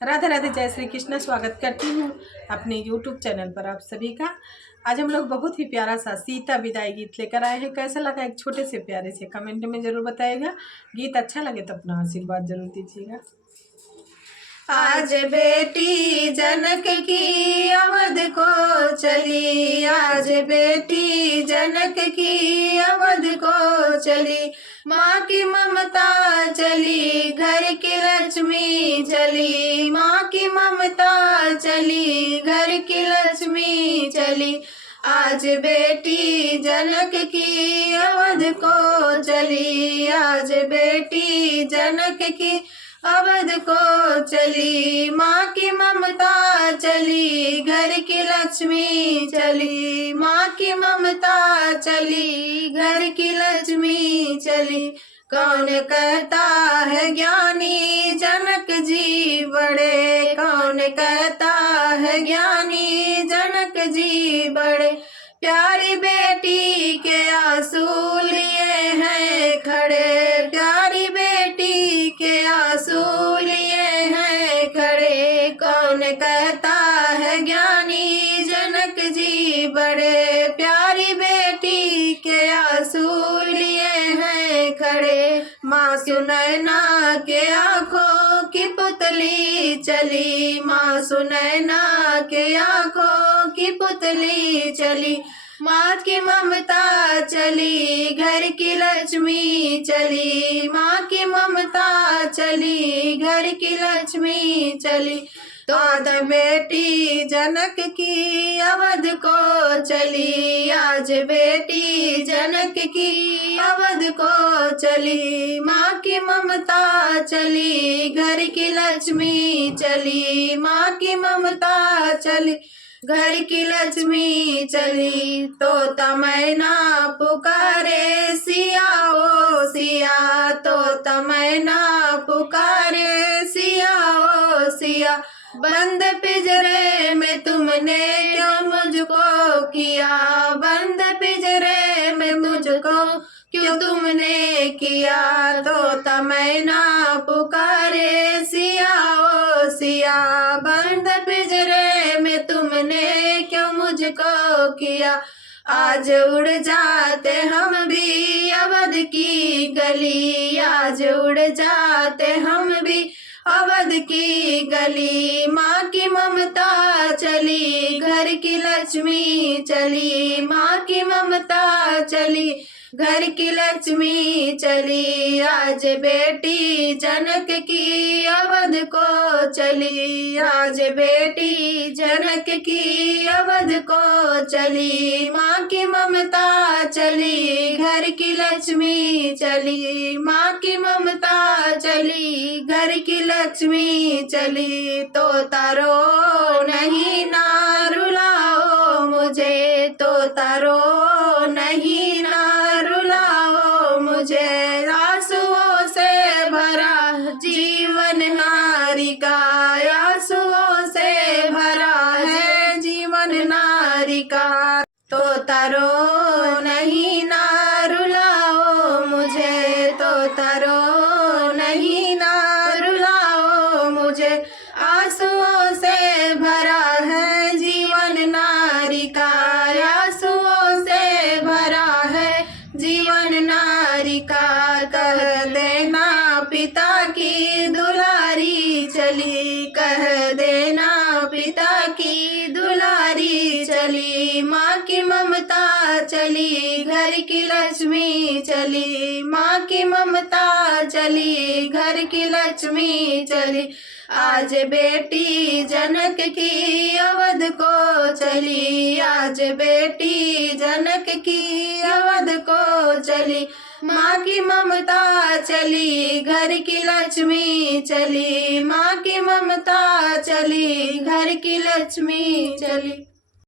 राधे राधे, जय श्री कृष्ण। स्वागत करती हूँ अपने YouTube चैनल पर आप सभी का। आज हम लोग बहुत ही प्यारा सा सीता विदाई गीत लेकर आए हैं। कैसा लगा एक छोटे से प्यारे से कमेंट में जरूर बताइएगा। गीत अच्छा लगे तो अपना आशीर्वाद जरूर दीजिएगा। आज बेटी जनक की अवध को चली, आज बेटी जनक की अवध को चली। माँ की ममता चली, घर की लक्ष्मी चली। माँ की ममता चली, घर की लक्ष्मी चली। आज बेटी जनक की अवध को चली, आज बेटी जनक की अवध को चली। माँ की ममता चली, घर की लक्ष्मी चली। माँ की ममता चली, घर की लक्ष्मी चली। कौन कहता है ज्ञानी जनक जी बड़े, कौन कहता है ज्ञानी जनक जी बड़े। प्यारी बेटी के आंसू लिए हैं खड़े, प्यारी बेटी के आंसू लिए हैं खड़े। कौन कहता है ज्ञानी जनक जी बड़े, प्यारी बेटी के आंसू लिए हैं खड़े। माँ सुनैना के आँखों की पुतली चली, माँ सुनैना के आँखों की पुतली चली। माँ की ममता चली, घर की लक्ष्मी चली। माँ की ममता चली, घर की लक्ष्मी चली। तो आज बेटी जनक की अवध को चली, आज बेटी जनक की अवध को चली। माँ की ममता चली, घर की लक्ष्मी चली। माँ की ममता चली, घर की लक्ष्मी चली। तोता मैना पुकारे सिया ओ सिया, तोता मैना पुकारे सिया ओ सिया। बंद पिंजरे में तुमने क्यों मुझको किया, बंद पिंजरे में मुझको क्यों तुमने किया। तोता मैना पुकारे सिया ओ सिया, बंद पिंजरे में तुमने क्यों मुझको किया। आज उड़ जाते हम भी अवध की गली, आज उड़ जाते हम भी अवध की गली। माँ की ममता चली, घर की लक्ष्मी चली। माँ की ममता चली, घर की लक्ष्मी चली। आज बेटी जनक की अवध को चली, आज बेटी जनक की अवध को चली। माँ की ममता चली, घर की लक्ष्मी चली। माँ की ममता चली, घर की लक्ष्मी चली। तो तारो नहीं ना रुलाओ मुझे, तो तारो नहीं ना रुलाओ मुझे। आंसुओं से भरा जीवन नारी का, आंसुओं से भरा है जीवन नारी का। तो तारो नहीं ना रुलाओ मुझे, तो तारो नहीं ना रुलाओ मुझे। आंसुओं से भरा है जीवन नारी का, आंसुओं से भरा है जीवन नारी का। कह देना पिता की दुलारी चली, कह देना पिता की दुलारी चली। माँ की ममता चली, घर की लक्ष्मी चली। माँ की ममता चली, घर की लक्ष्मी चली। आज बेटी जनक की अवध को चली, आज बेटी जनक की अवध को चली। माँ की ममता चली, घर की लक्ष्मी चली। माँ की ममता चली, घर की लक्ष्मी चली।